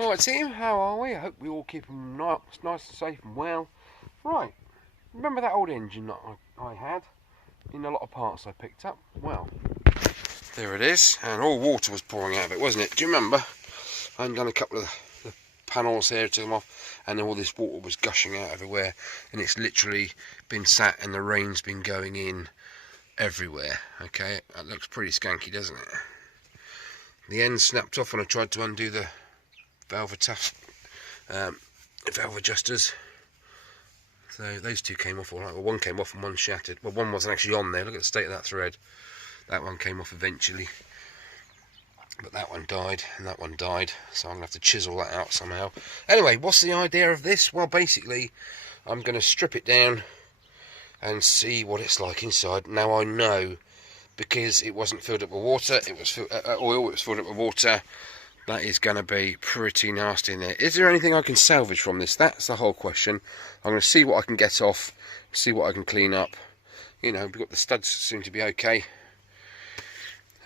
Alright team, how are we? I hope we all keep them nice and safe and well. Right, remember that old engine that I had in a lot of parts I picked up? Well, there it is, and all water was pouring out of it, wasn't it? Do you remember? I had done a couple of the panels here, took them off, and all this water was gushing out everywhere, and it's literally been sat and the rain's been going in everywhere. Okay, that looks pretty skanky, doesn't it? The end snapped off when I tried to undo the valve adjusters. So those two came off alright. Well, one came off and one shattered. Well, one wasn't actually on there. Look at the state of that thread. That one came off eventually, but that one died and that one died, so I'm going to have to chisel that out somehow. Anyway, what's the idea of this? Well, basically I'm going to strip it down and see what it's like inside. Now I know, because it wasn't filled up with water, it was oil, it was filled up with water, that is going to be pretty nasty in there. Is there anything I can salvage from this? That's the whole question. I'm going to see what I can get off, see what I can clean up. You know, we've got the studs seem to be okay.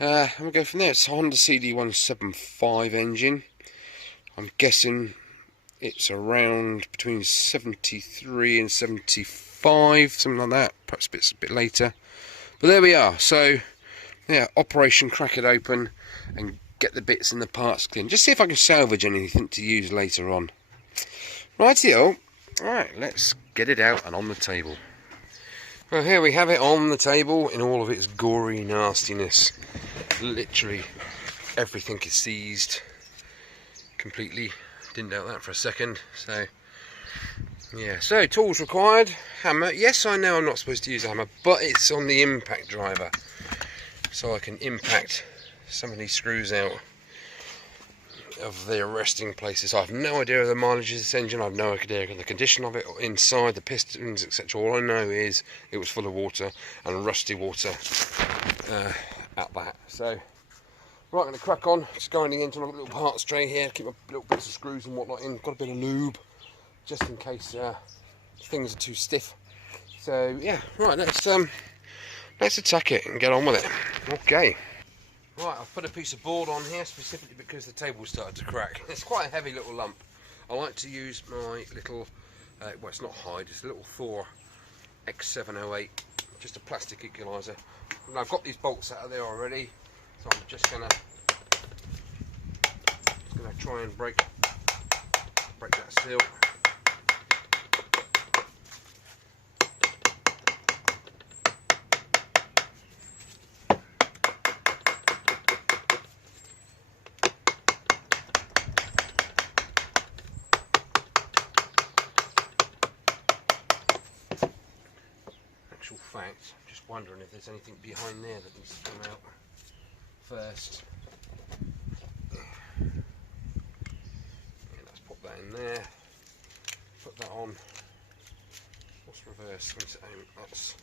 And we'll go from there. It's a Honda CD175 engine. I'm guessing it's around between 73 and 75, something like that. Perhaps a bit later. But there we are. So, yeah, operation crack it open and get the bits and the parts clean. Just see if I can salvage anything to use later on. Rightio. Alright, let's get it out and on the table. Well, here we have it on the table in all of its gory nastiness. Literally everything is seized completely. Didn't doubt that for a second. So yeah, so tools required. Hammer. Yes, I know I'm not supposed to use a hammer, but it's on the impact driver, so I can impact some of these screws out of their resting places. I have no idea of the mileage of this engine. I have no idea of the condition of it, or inside the pistons, etc. All I know is it was full of water, and rusty water at that. So right, I'm going to crack on. Just going into a little parts tray here, keep my little bits of screws and whatnot in. Got a bit of lube just in case things are too stiff. So yeah, right, let's attack it and get on with it. Okay. Right, I've put a piece of board on here specifically because the table started to crack. It's quite a heavy little lump. I like to use my little, well, it's not Hyde, it's a little Thor X708, just a plastic equaliser. And I've got these bolts out of there already, so I'm just gonna try and break that seal. Fact, I'm just wondering if there's anything behind there that needs to come out first. Yeah, let's pop that in there. Put that on. What's reverse? That's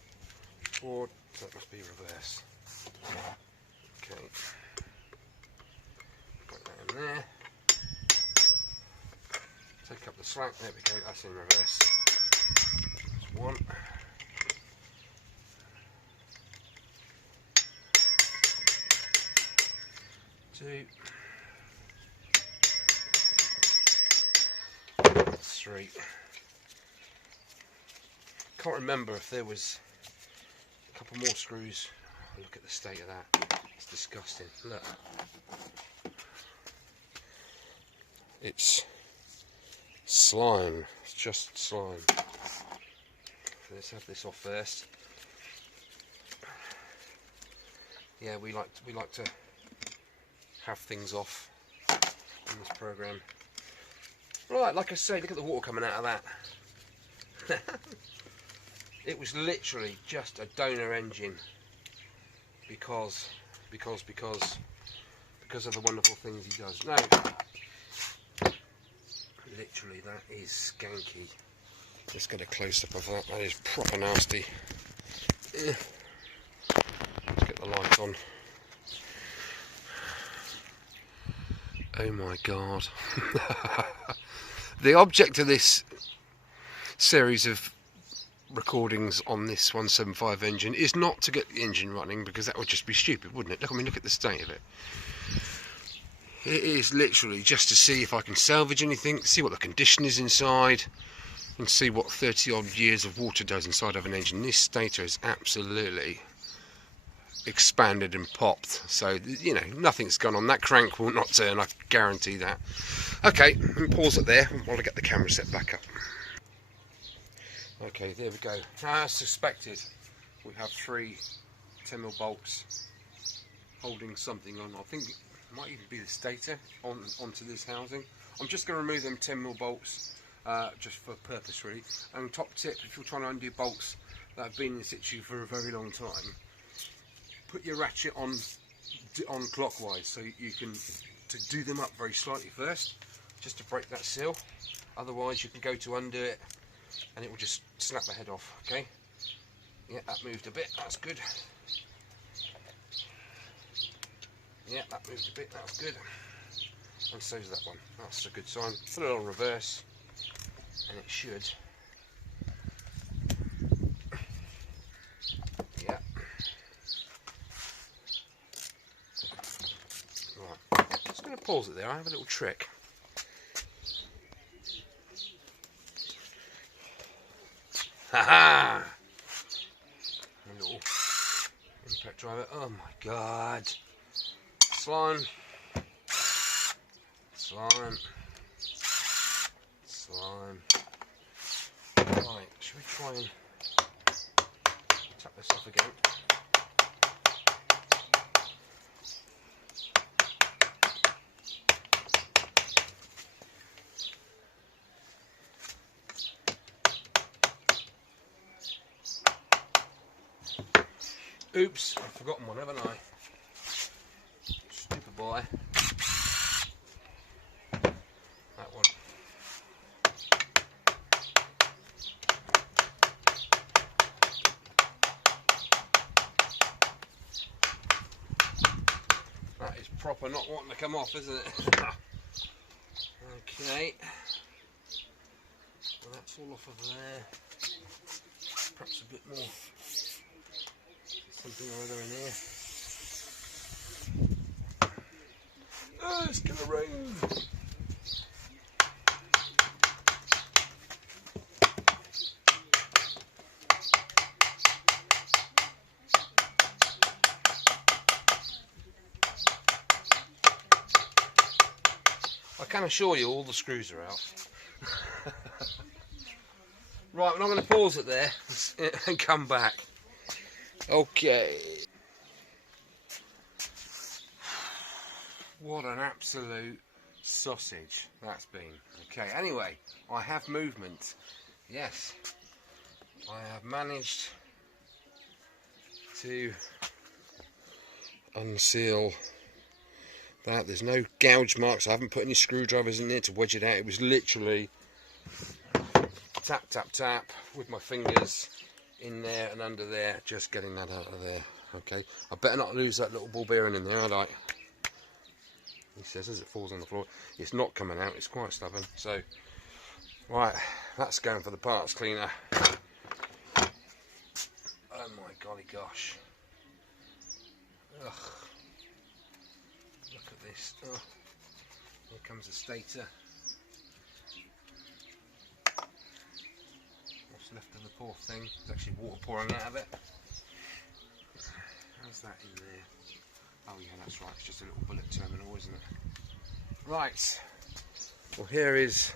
forward, so that must be reverse. Okay. Put that in there. Take up the slack. There we go. That's in reverse. That's one. 2, 3. Can't remember if there was a couple more screws. Oh, look at the state of that. It's disgusting. Look. It's slime. It's just slime. So let's have this off first. Yeah, we like to have things off in this program. Right, like I say, look at the water coming out of that. It was literally just a donor engine because of the wonderful things he does. No, literally that is skanky. Let's get a close up of that. That is proper nasty. Let's get the light on. Oh my god. The object of this series of recordings on this 175 engine is not to get the engine running, because that would just be stupid, wouldn't it? Look, I mean, look at the state of it. It is literally just to see if I can salvage anything, see what the condition is inside, and see what 30 odd years of water does inside of an engine. This stator is absolutely expanded and popped, so you know, nothing's gone on. That crank will not turn, I guarantee that. Okay, let me pause it there while I get the camera set back up. Okay, there we go. As suspected, we have 3 10mm bolts holding something on. I think it might even be the stator onto this housing. I'm just going to remove them 10mm bolts just for purpose really. And top tip, if you're trying to undo bolts that have been in situ for a very long time, put your ratchet on clockwise, so you can do them up very slightly first, just to break that seal. Otherwise you can go to undo it and it will just snap the head off. Okay, yeah, that moved a bit, that's good. Yeah, that moved a bit, that's good. And so's that one, that's a good sign. Put it on reverse and it should. Yeah. Right, just going to pause it there. I have a little trick. Haha! A little impact driver. Oh my god! Slime. Slime. Slime. Right, should we try and tap this off again? Oops, I've forgotten one, haven't I? Stupid boy. That one. That is proper not wanting to come off, isn't it? Okay. Well, that's all off of there. Perhaps a bit more. Something or other in here. Oh, it's gonna rain. I can assure you all the screws are out. Right, well, I'm going to pause it there and come back. Okay. What an absolute sausage that's been. Okay, anyway, I have movement. Yes, I have managed to unseal that. There's no gouge marks. I haven't put any screwdrivers in there to wedge it out. It was literally tap, tap, tap with my fingers in there and under there, just getting that out of there. Okay, I better not lose that little ball bearing in there, I like. He says as it falls on the floor, it's not coming out, it's quite stubborn. So, right, that's going for the parts cleaner. Oh my golly gosh. Ugh. Look at this. Oh. Here comes the stator. What's left of the poor thing? There's actually water pouring out of it. How's that in there? Oh yeah, that's right, it's just a little bullet terminal, isn't it? Right, well here is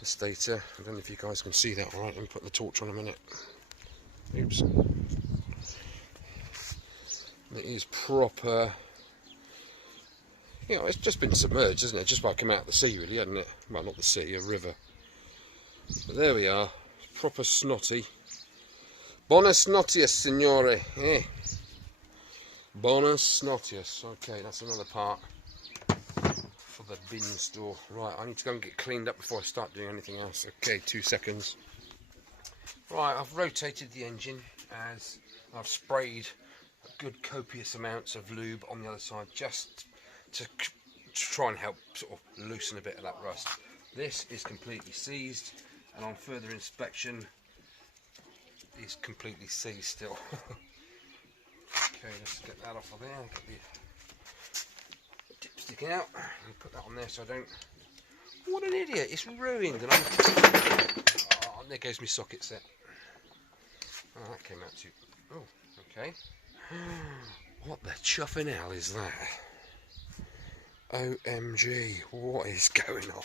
the stator. I don't know if you guys can see that right. Let me put the torch on a minute. Oops. It is proper, you know, it's just been submerged, isn't it? Just by come out of the sea really, hasn't it? Well, not the sea, a river. But there we are, proper snotty. Bona snottius, signore. Eh? Bona snottius. Okay, that's another part for the bin store. Right, I need to go and get cleaned up before I start doing anything else. Okay, 2 seconds. Right, I've rotated the engine as I've sprayed good copious amounts of lube on the other side, just to try and help sort of loosen a bit of that rust. This is completely seized, and on further inspection is completely seized still. Okay, let's get that off of there. Get the sticking out. I'll put that on there so I don't... What an idiot, it's ruined. And oh, there goes my socket set. Oh, that came out too... Oh, okay. What the chuffing hell is that? OMG, what is going on?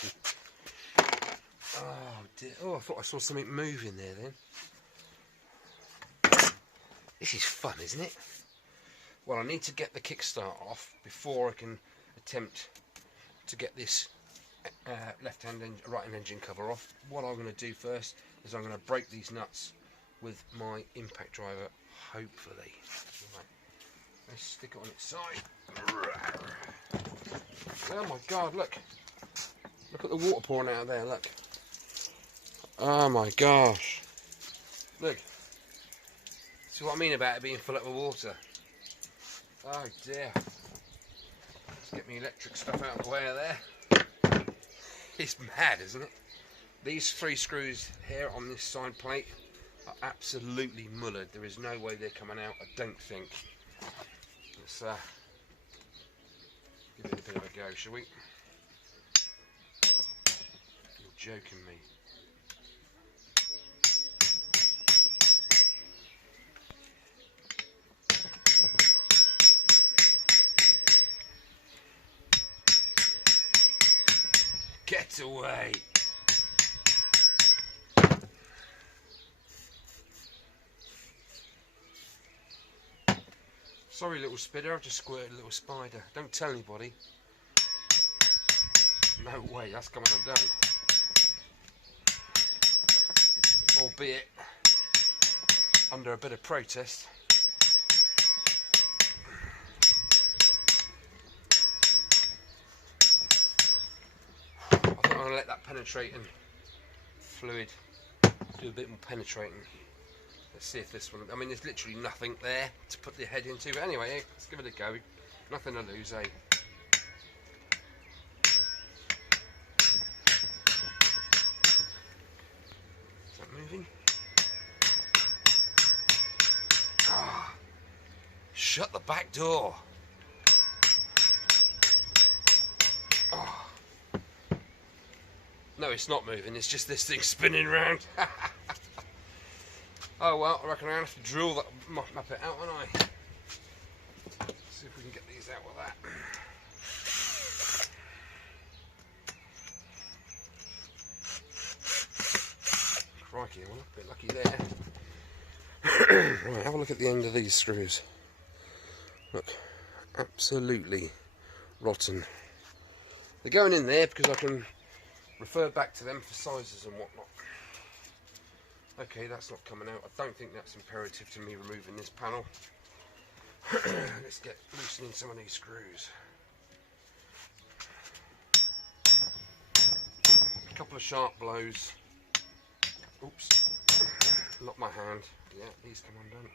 Oh dear, oh, I thought I saw something moving there then. This is fun, isn't it? Well, I need to get the kickstart off before I can attempt to get this right-hand engine cover off. What I'm going to do first is I'm going to break these nuts with my impact driver, hopefully. Right. Let's stick it on its side. Oh my god, look. Look at the water pouring out of there, look. Oh my gosh. Look. See what I mean about it being full up with water? Oh dear. Let's get me electric stuff out of the way of there. It's mad, isn't it? These 3 screws here on this side plate are absolutely mullered. There is no way they're coming out, I don't think. Let's give it a bit of a go, shall we? You're joking me. Get away! Sorry, little spider, I've just squirted a little spider. Don't tell anybody. No way, that's coming undone. Albeit under a bit of protest. I think I'm going to let that penetrating fluid do a bit more penetrating. Let's see if this one... I mean, there's literally nothing there to put the head into. But anyway, let's give it a go. Nothing to lose, eh? Is that moving? Ah, shut the back door. Oh. No, it's not moving. It's just this thing spinning around. Oh well, I reckon I'm going to have to drill that muppet out, won't I? See if we can get these out with that. Crikey, I'm a bit lucky there. Right, have a look at the end of these screws. Look, absolutely rotten. They're going in there because I can refer back to them for sizes and whatnot. Okay, that's not coming out. I don't think that's imperative to me removing this panel. Let's get loosening some of these screws. A couple of sharp blows. Oops, not my hand. Yeah, these come undone.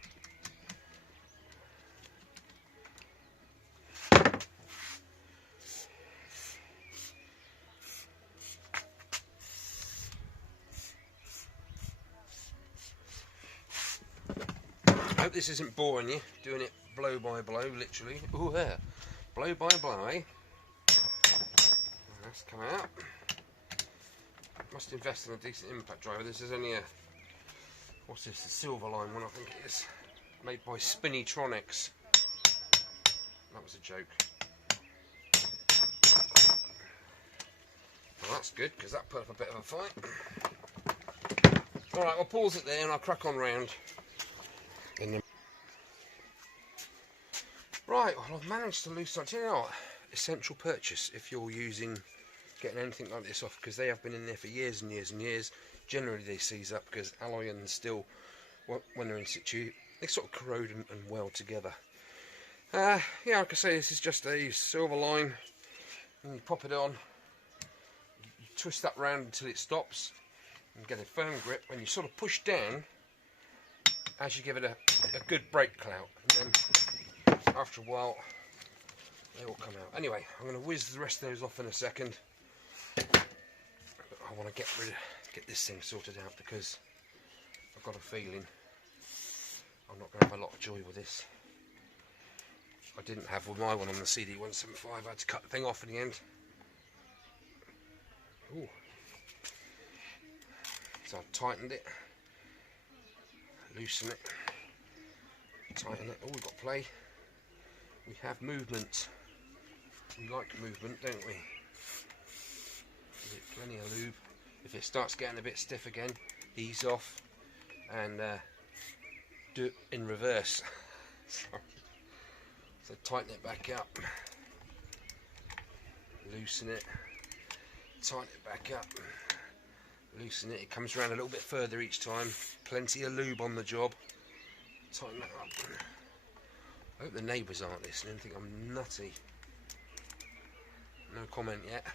I hope this isn't boring you, doing it blow by blow, literally. Ooh, there. Blow by blow, eh? That's come out. Must invest in a decent impact driver. This is only a... What's this? The silver line one, I think it is. Made by Spinnytronics. That was a joke. Well, that's good, because that put up a bit of a fight. Alright, I'll pause it there and I'll crack on round. Right, well I've managed to loosen... You know what? Essential purchase if you're getting anything like this off, because they have been in there for years and years and years. Generally they seize up because alloy and steel, when they're in situ, they sort of corrode and weld together. Yeah, like I say, this is just a silver line, and you pop it on, you twist that round until it stops, and get a firm grip. When you sort of push down, as you give it a good brake clout, and then after a while they will come out. Anyway, I'm going to whiz the rest of those off in a second. I want to get this thing sorted out because I've got a feeling I'm not going to have a lot of joy with this. I didn't have with my one on the CD175. I had to cut the thing off in the end. Ooh. So I've tightened it, loosen it, tighten it. Oh, we've got play. We have movement. We like movement, don't we? Give it plenty of lube. If it starts getting a bit stiff again, ease off and do it in reverse. So tighten it back up, loosen it, tighten it back up, loosen it. It comes around a little bit further each time. Plenty of lube on the job. Tighten that up. I hope the neighbours aren't listening, think I'm nutty. No comment yet.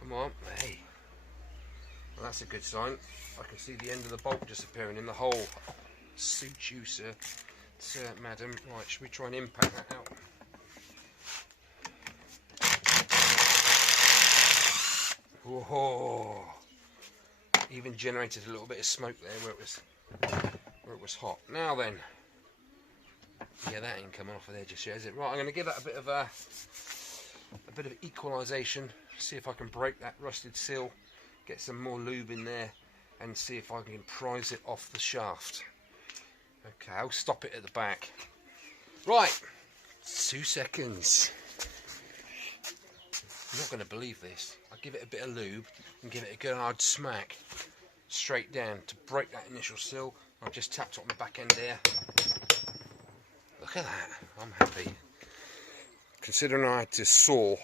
Come on, hey. Well, that's a good sign. I can see the end of the bolt disappearing in the hole. Oh, suit you, sir. Sir, madam. Right, should we try and impact that out? Whoa! Even generated a little bit of smoke there where it was hot. Now then, yeah, that ain't coming off of there just yet, is it? Right, I'm going to give that a bit of equalisation. See if I can break that rusted seal, get some more lube in there, and see if I can prise it off the shaft. Okay, I'll stop it at the back. Right, 2 seconds. You're not going to believe this. I'll give it a bit of lube and give it a good hard smack straight down to break that initial seal. I've just tapped it on the back end there. Look at that, I'm happy. Considering I had to saw,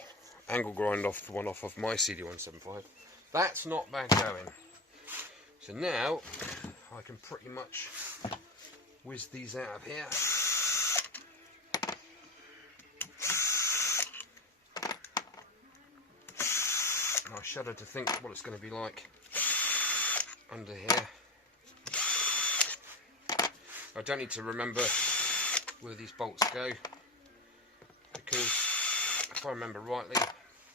angle grind off the one off of my CD175, that's not bad going. So now I can pretty much whiz these out of here. And I shudder to think what it's going to be like under here. I don't need to remember where these bolts go, because if I remember rightly,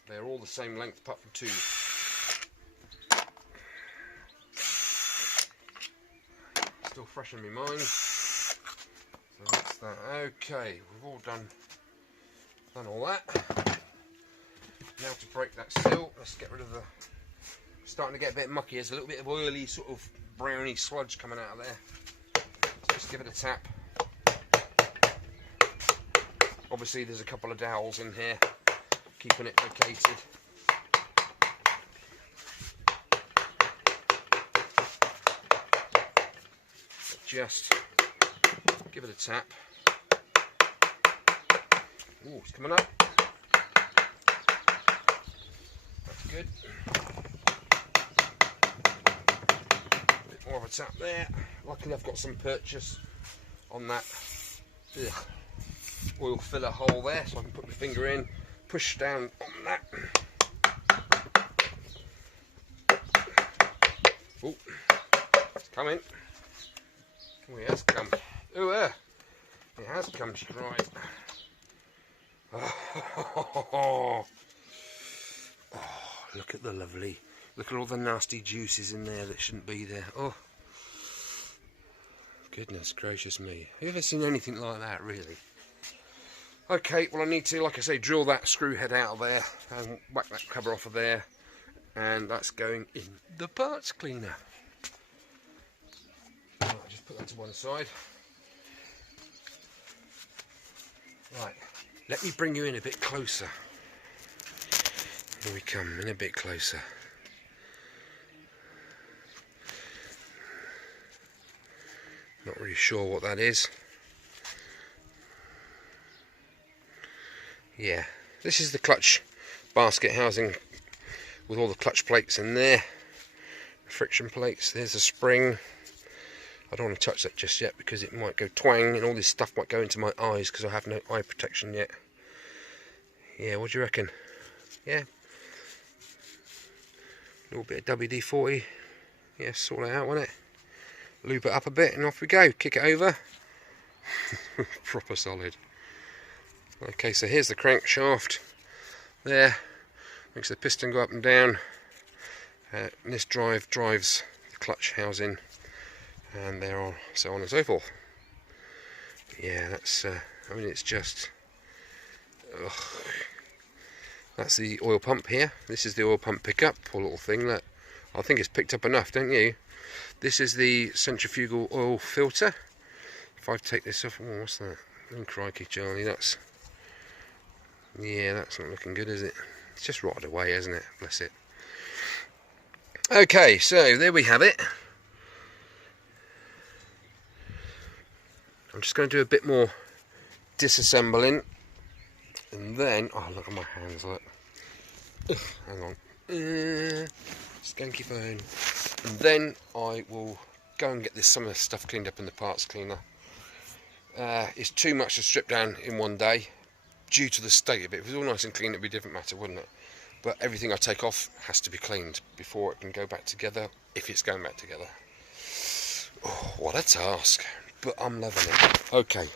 they're all the same length apart from 2. Still fresh in my mind. So that's that. Okay, we've all done all that. Now to break that seal, let's get rid of the... Starting to get a bit mucky. There's a little bit of oily, sort of browny sludge coming out of there. So just give it a tap. Obviously there's a couple of dowels in here, keeping it located. Just give it a tap. Ooh, it's coming up. That's good. A bit more of a tap there. Luckily I've got some purchase on that oil filler hole there, so I can put my finger in, push down on that. Oh, it's coming. Oh, it has come. Oh, it has come, she's right. Oh, look at the lovely, look at all the nasty juices in there that shouldn't be there. Oh, goodness gracious me. Have you ever seen anything like that, really? Okay, well I need to, like I say, drill that screw head out of there and whack that cover off of there, and that's going in the parts cleaner. Right, just put that to one side. Right, let me bring you in a bit closer. Here we come, in a bit closer. Not really sure what that is. Yeah, this is the clutch basket housing with all the clutch plates in there, friction plates. There's a spring. I don't want to touch that just yet because it might go twang and all this stuff might go into my eyes because I have no eye protection yet. Yeah, what do you reckon? Yeah, a little bit of WD-40. Yeah, sort it out, won't it? Lube it up a bit and off we go. Kick it over. Proper solid. Okay, so here's the crankshaft there, makes the piston go up and down, and this drive drives the clutch housing, and there on, so on and so forth. Yeah, that's, I mean, it's just, ugh. That's the oil pump here. This is the oil pump pickup, poor little thing. That I think it's picked up enough, don't you? This is the centrifugal oil filter. If I take this off, oh, what's that? Oh, crikey, Charlie, that's, yeah, that's not looking good, is it? It's just rotted away, hasn't it? Bless it. Okay, so there we have it. I'm just going to do a bit more disassembling, and then, oh, look at my hands, look. Ugh, hang on. Skanky phone. And then I will go and get some of the stuff cleaned up in the parts cleaner. It's too much to strip down in one day due to the state of it. If it was all nice and clean, it'd be a different matter, wouldn't it? But everything I take off has to be cleaned before it can go back together, if it's going back together. Oh, what a task. But I'm loving it. Okay.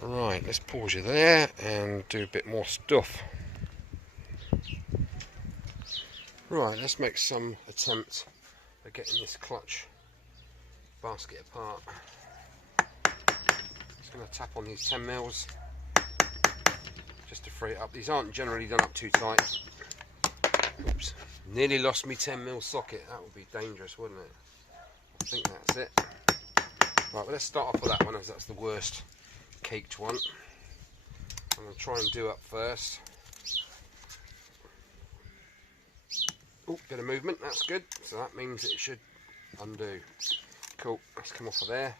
Right, let's pause you there and do a bit more stuff. Right, let's make some attempt at getting this clutch basket apart. Just going to tap on these 10 mils just to free it up. These aren't generally done up too tight. Oops, nearly lost me 10 mil socket. That would be dangerous, wouldn't it? I think that's it. Right, well, let's start off with that one, as that's the worst caked one. I'm going to try and do up first. Oh, bit of movement, that's good. So that means it should undo. Cool, let's come off of there.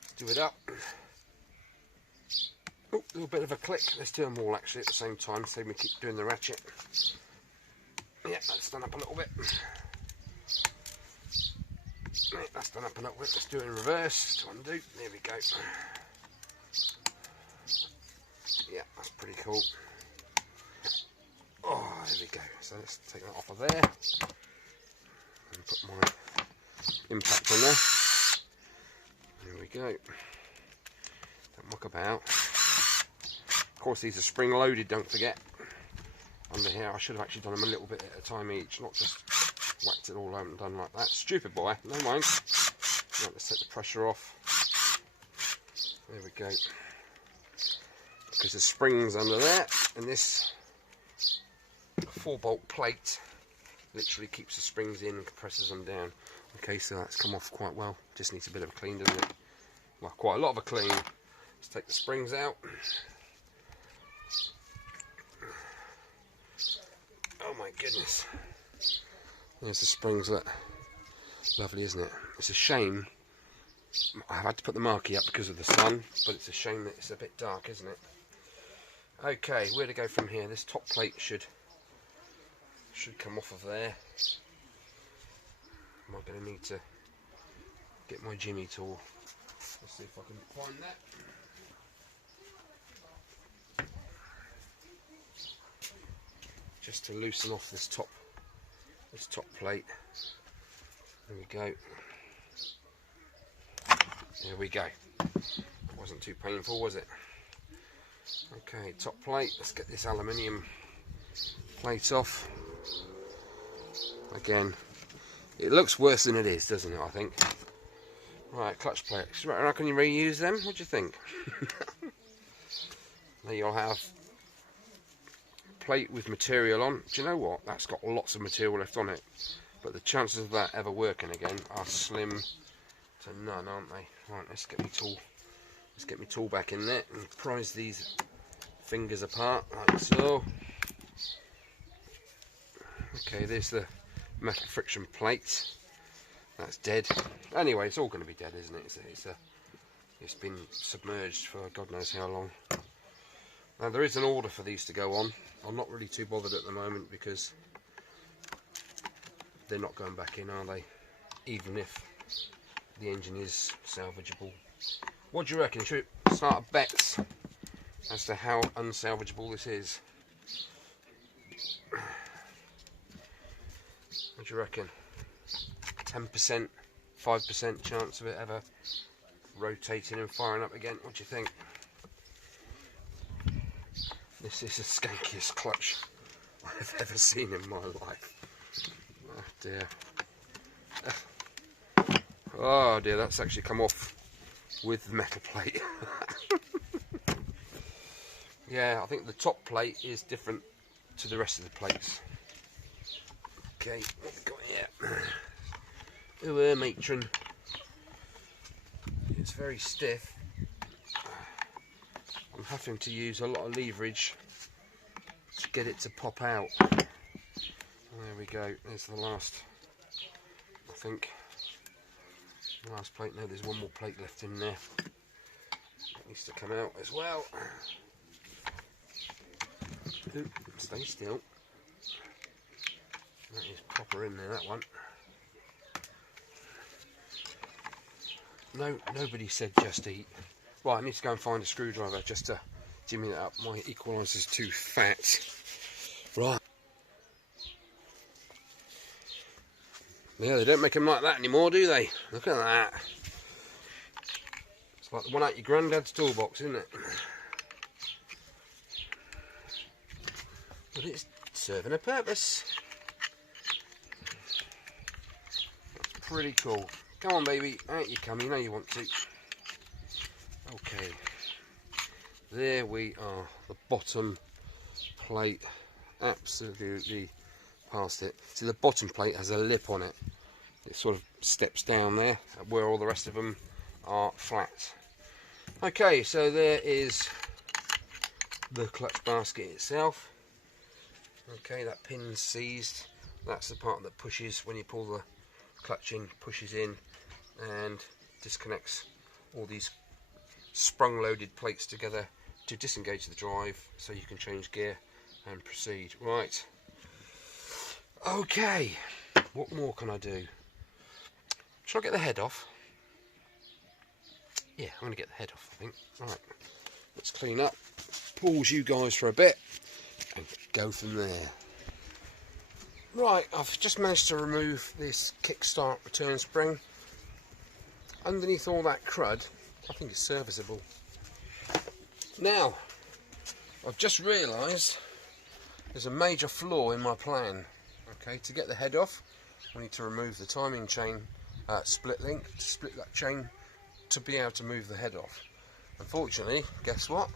Let's do it up. Oh, a little bit of a click. Let's do them all actually at the same time, so we keep doing the ratchet. Yeah, that's done up a little bit. Yeah, that's done up a little bit. Let's do it in reverse to undo. There we go. Yeah, that's pretty cool. Oh, there we go. So let's take that off of there and put my impact on there. There we go. Don't muck about. Of course, these are spring loaded, don't forget. Under here, I should have actually done them a little bit at a time each, not just whacked it all out and done like that. Stupid boy, no mind. Right, let's take the pressure off. There we go. Because there's springs under there, and this 4-bolt plate literally keeps the springs in and compresses them down. Okay, so that's come off quite well. Just needs a bit of a clean, doesn't it? Well, quite a lot of a clean. Let's take the springs out. Oh my goodness. There's the springs, look. Lovely, isn't it? It's a shame I've had to put the marquee up because of the sun, but it's a shame that it's a bit dark, isn't it? Okay, where to go from here? This top plate should come off of there. Am I going to need to get my Jimmy tool? Let's see if I can find that. Just to loosen off this top plate. There we go. There we go. Wasn't too painful, was it? Okay, top plate. Let's get this aluminium plate off. Again, it looks worse than it is, doesn't it? I think. Right, clutch plates. Right, can you reuse them? What do you think? There you'll have plate with material on. Do you know what? That's got lots of material left on it, but the chances of that ever working again are slim to none, aren't they? Right, let's get my tool. Let's get my tool back in there and prise these fingers apart like so. Okay, there's the metal friction plate. That's dead. Anyway, it's all going to be dead, isn't it? It's been submerged for God knows how long. Now there is an order for these to go on. I'm not really too bothered at the moment because they're not going back in, are they? Even if the engine is salvageable. What do you reckon? Should we start a bet as to how unsalvageable this is? What do you reckon? 10%, 5% chance of it ever rotating and firing up again? What do you think? This is the skankiest clutch I've ever seen in my life. Oh dear. Oh dear, that's actually come off with the metal plate. Yeah, I think the top plate is different to the rest of the plates. Okay, what we got here? Oh, matron. It's very stiff. I'm having to use a lot of leverage to get it to pop out. There we go. There's the last, I think, last plate. No, there's one more plate left in there. That needs to come out as well. Ooh, stay still. That is proper in there, that one. No, nobody said just eat. Right, I need to go and find a screwdriver just to jimmy that up. My equaliser's too fat. Right. Yeah, they don't make them like that anymore, do they? Look at that. It's like the one out your granddad's toolbox, isn't it? But it's serving a purpose. That's pretty cool. Come on, baby, out you come. You know you want to. Okay. There we are. The bottom plate. Absolutely past it. See, the bottom plate has a lip on it. It sort of steps down there, where all the rest of them are flat. Okay, so there is the clutch basket itself. Okay, that pin's seized. That's the part that pushes when you pull the clutch in, pushes in and disconnects all these sprung loaded plates together to disengage the drive so you can change gear and proceed. Right. Okay, what more can I do? Shall I get the head off? Yeah, I'm going to get the head off, I think. Right, let's clean up, pause you guys for a bit and go from there. Right, I've just managed to remove this kickstart return spring. Underneath all that crud, I think it's serviceable. Now, I've just realised there's a major flaw in my plan. Okay, to get the head off, we need to remove the timing chain split link to split that chain to be able to move the head off. Unfortunately, guess what?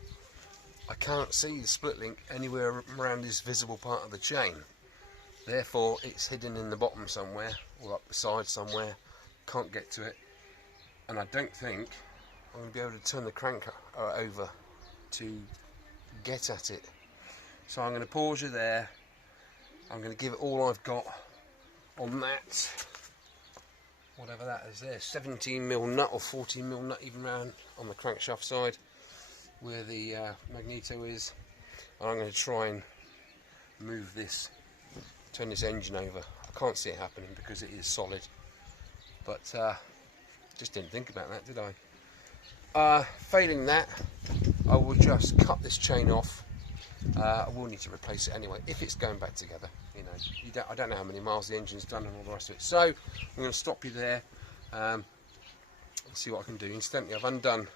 I can't see the split link anywhere around this visible part of the chain. Therefore, it's hidden in the bottom somewhere, or up the side somewhere. Can't get to it, and I don't think I'm going to be able to turn the crank over to get at it. So I'm going to pause you there. I'm going to give it all I've got on that, whatever that is there, 17mm nut or 14mm nut even round on the crankshaft side where the magneto is. And I'm going to try and move this, turn this engine over. I can't see it happening because it is solid, but just didn't think about that, did I? Failing that, I will just cut this chain off. I will need to replace it anyway if it's going back together. You know, I don't know how many miles the engine's done and all the rest of it. So I'm going to stop you there and see what I can do. Incidentally, I've undone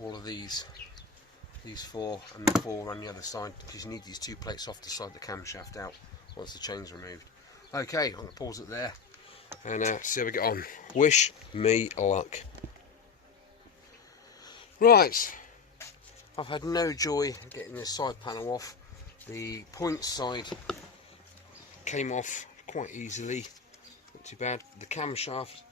all of these four and the four on the other side because you need these two plates off to slide the camshaft out once the chain's removed. Okay, I'm going to pause it there and see how we get on. Wish me luck. Right. I've had no joy getting this side panel off. The point side came off quite easily, not too bad. The camshaft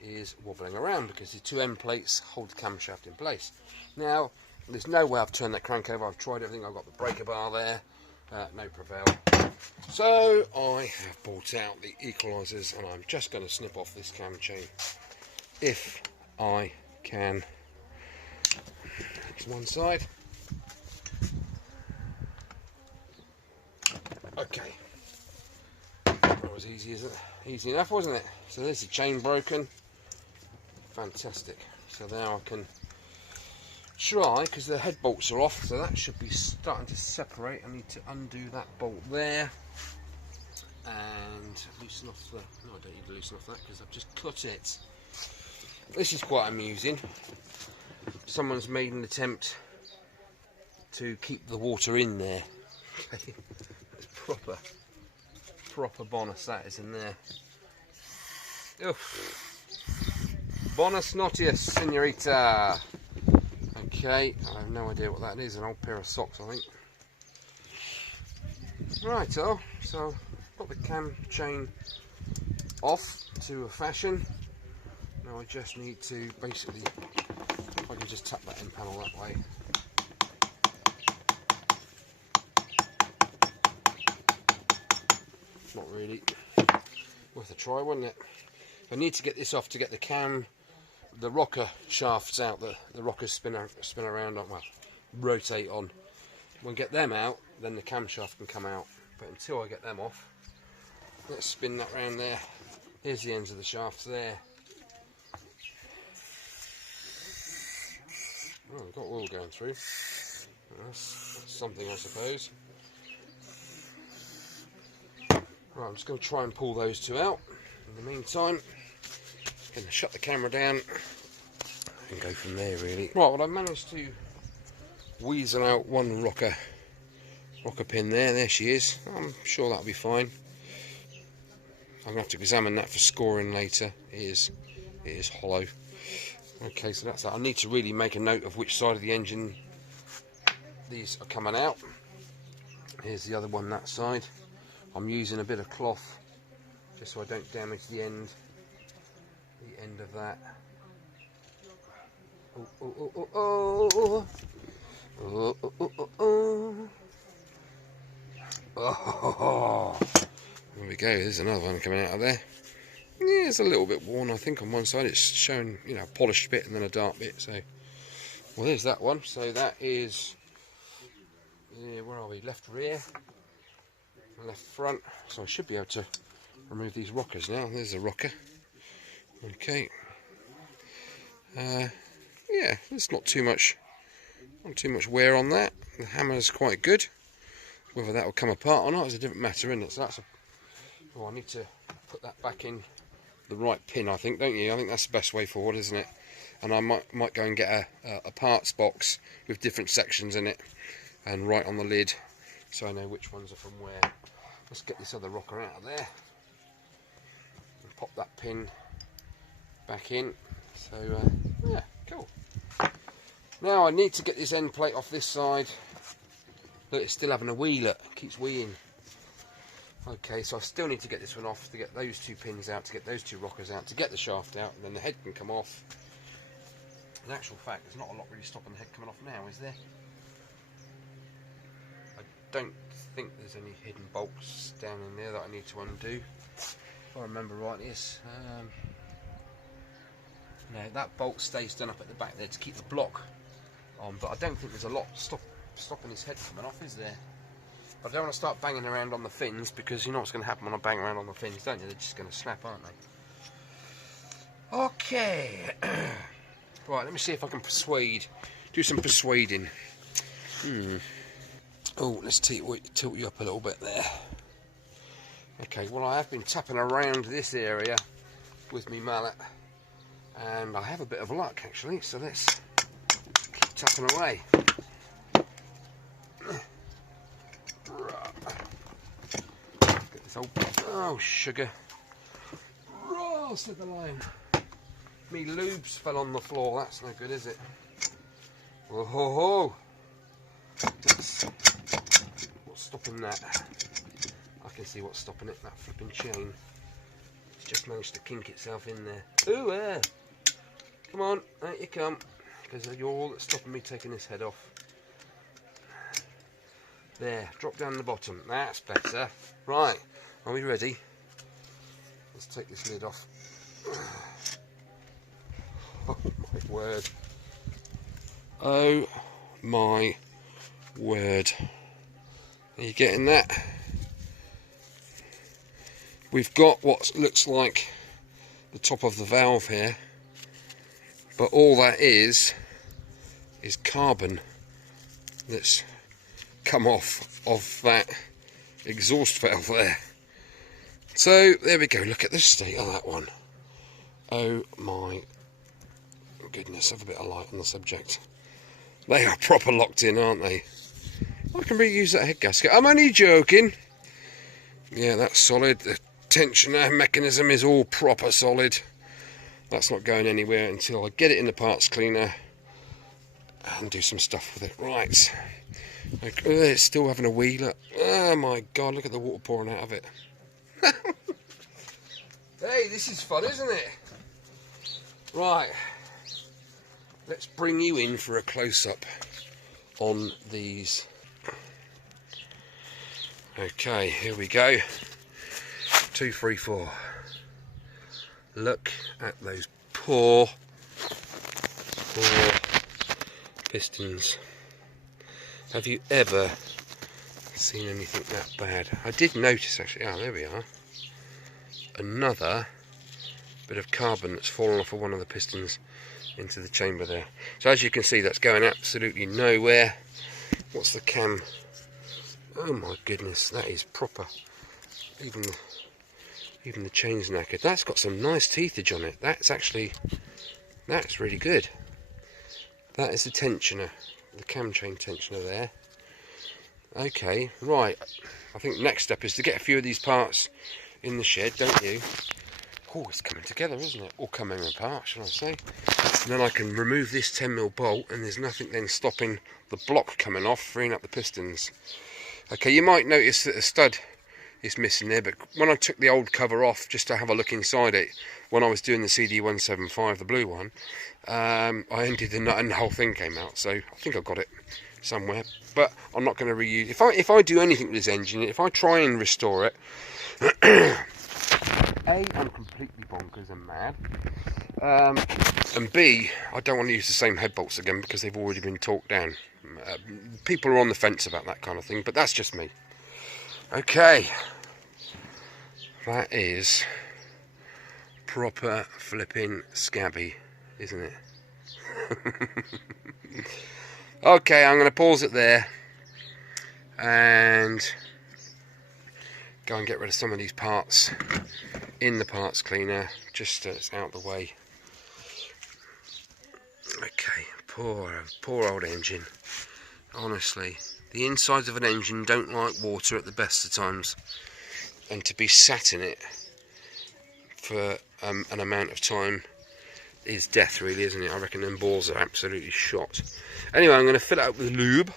is wobbling around because the two end plates hold the camshaft in place. Now, there's no way I've turned that crank over. I've tried everything. I've got the breaker bar there, no prevail. So I have brought out the equalisers and I'm just going to snip off this cam chain if I can. To one side. Okay, that was easy enough, wasn't it? So there's the chain broken. Fantastic. So now I can try, because the head bolts are off, so that should be starting to separate. I need to undo that bolt there and loosen off the. No, I don't need to loosen off that because I've just cut it. This is quite amusing. Someone's made an attempt to keep the water in there. Okay, it's proper bonus that is in there. Oof. Bonus notice, senorita. Okay, I have no idea what that is. An old pair of socks, I think. Right, so got the cam chain off to a fashion. Now I just need to basically, if I can just tap that end panel that way. Not really. Worth a try, wouldn't it? I need to get this off to get the rocker shafts out, the rockers spin around on, well, rotate on. When we get them out, then the camshaft can come out. But until I get them off, let's spin that round there. Here's the ends of the shafts there. Oh, we've got oil going through. That's something, I suppose. Right, I'm just going to try and pull those two out. In the meantime, I'm going to shut the camera down and go from there, really. Right, well, I managed to weasel out one rocker pin there. There she is. I'm sure that'll be fine. I'm going to have to examine that for scoring later. It is hollow. Okay, so that's that. I need to really make a note of which side of the engine these are coming out. Here's the other one, that side. I'm using a bit of cloth just so I don't damage the end of that. Oh, oh, oh, oh, oh. Oh, oh, oh, oh, oh. Oh, there we go. There's another one coming out of there. Yeah, it's a little bit worn, I think. On one side it's showing, you know, a polished bit and then a dark bit. So, well, there's that one. So that is, yeah, where are we? Left rear, left front. So I should be able to remove these rockers now. There's a rocker. Okay. Yeah, there's not too much wear on that. The hammer's quite good. Whether that will come apart or not is a different matter, isn't it? So that's I need to put that back in the right pin, I think, don't you? I think that's the best way forward, isn't it? And I might go and get a parts box with different sections in it and write on the lid so I know which ones are from where. Let's get this other rocker out of there and pop that pin back in. So yeah, cool. Now I need to get this end plate off this side. Look, it's still having a wheel. It keeps weeing. Okay, so I still need to get this one off to get those two pins out, to get those two rockers out, to get the shaft out, and then the head can come off. In actual fact, there's not a lot really stopping the head coming off now, is there? I don't think there's any hidden bolts down in there that I need to undo. If I remember rightly, yes. No, that bolt stays done up at the back there to keep the block on, but I don't think there's a lot stopping his head coming off, is there? But I don't want to start banging around on the fins, because you know what's going to happen when I bang around on the fins, don't you? They're just going to snap, aren't they? Okay. Right, let me see if I can do some persuading. Oh, let's tilt you up a little bit there. Okay, well, I have been tapping around this area with my mallet, and I have a bit of luck, actually, so let's keep tapping away. Get this old, oh, sugar. Oh, slip the line. Me lubes fell on the floor, that's no good, is it? Oh ho ho! What's stopping that? I can see what's stopping it, that flipping chain. It's just managed to kink itself in there. Ooh, come on, out you come. Because you're all that's stopping me taking this head off. There, drop down the bottom. That's better. Right, are we ready? Let's take this lid off. Oh my word. Oh my word. Are you getting that? We've got what looks like the top of the valve here, but all that is carbon that's come off of that exhaust valve there. So there we go, look at the state of that one. Oh my goodness, have a bit of light on the subject. They are proper locked in, aren't they? I can reuse that head gasket. I'm only joking. Yeah, that's solid. The tensioner mechanism is all proper solid. That's not going anywhere until I get it in the parts cleaner and do some stuff with it. Right, it's still having a wee. Look, oh my god, look at the water pouring out of it. Hey, this is fun, isn't it? Right, let's bring you in for a close-up on these. Okay, here we go. 2, 3, 4. Look at those poor pistons. Have you ever seen anything that bad? I did notice actually. Oh, there we are. Another bit of carbon that's fallen off of one of the pistons into the chamber there. So as you can see, that's going absolutely nowhere. What's the cam? Oh my goodness, that is proper. Even the chain's knackered. That's got some nice teethage on it. That's really good. That is the tensioner, the cam chain tensioner there. Okay, right. I think next step is to get a few of these parts in the shed, don't you? Oh, it's coming together, isn't it? Or coming apart, should I say. And then I can remove this 10mm bolt, and there's nothing then stopping the block coming off, freeing up the pistons. Okay, you might notice that the stud is missing there, but when I took the old cover off just to have a look inside it, when I was doing the CD175, the blue one, I ended the nut and the whole thing came out. So I think I've got it somewhere, but I'm not going to reuse. If I do anything with this engine, if I try and restore it, A, I'm completely bonkers and mad, and B, I don't want to use the same head bolts again because they've already been torqued down. People are on the fence about that kind of thing, but that's just me. Okay, that is proper flipping scabby, isn't it? Okay, I'm going to pause it there and go and get rid of some of these parts in the parts cleaner, just so it's out of the way. Okay, poor old engine. Honestly, the insides of an engine don't like water at the best of times, and to be sat in it for an amount of time is death, really, isn't it? I reckon them balls are absolutely shot. Anyway, I'm going to fill it up with lube.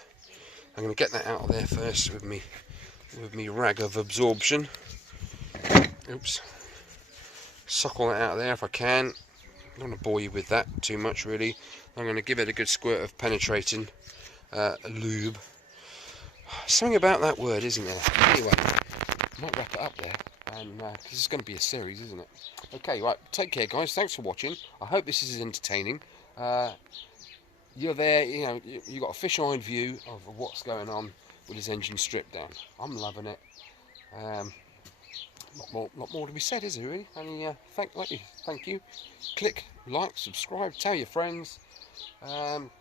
I'm going to get that out of there first with me rag of absorption. Oops. Suck all that out of there if I can. I don't want to bore you with that too much, really. I'm going to give it a good squirt of penetrating lube. Something about that word, isn't there? Anyway, I might wrap it up there, and because it's going to be a series, isn't it? Okay, right, take care, guys. Thanks for watching. I hope this is entertaining. You're there, you know, you got a fish-eyed view of what's going on with this engine stripped down. I'm loving it. Lot more to be said, is there really? And thank you. Click, like, subscribe, tell your friends.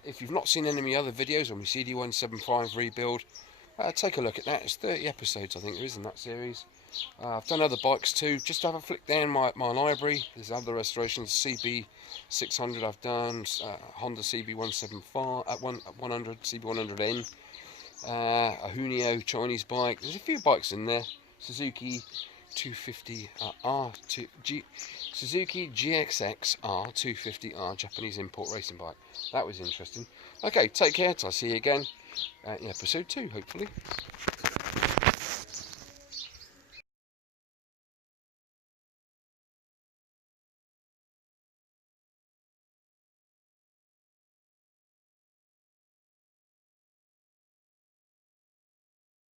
If you've not seen any of my other videos on my CD175 rebuild, take a look at that. It's 30 episodes, I think there is in that series. I've done other bikes too. Just have a flick down my library. There's other restorations. CB600 I've done, Honda CB175 100 CB100N, a Hunio Chinese bike. There's a few bikes in there. Suzuki 250 Suzuki GXX R250R Japanese import racing bike. That was interesting. Okay, take care. I'll see you again in episode 2, hopefully.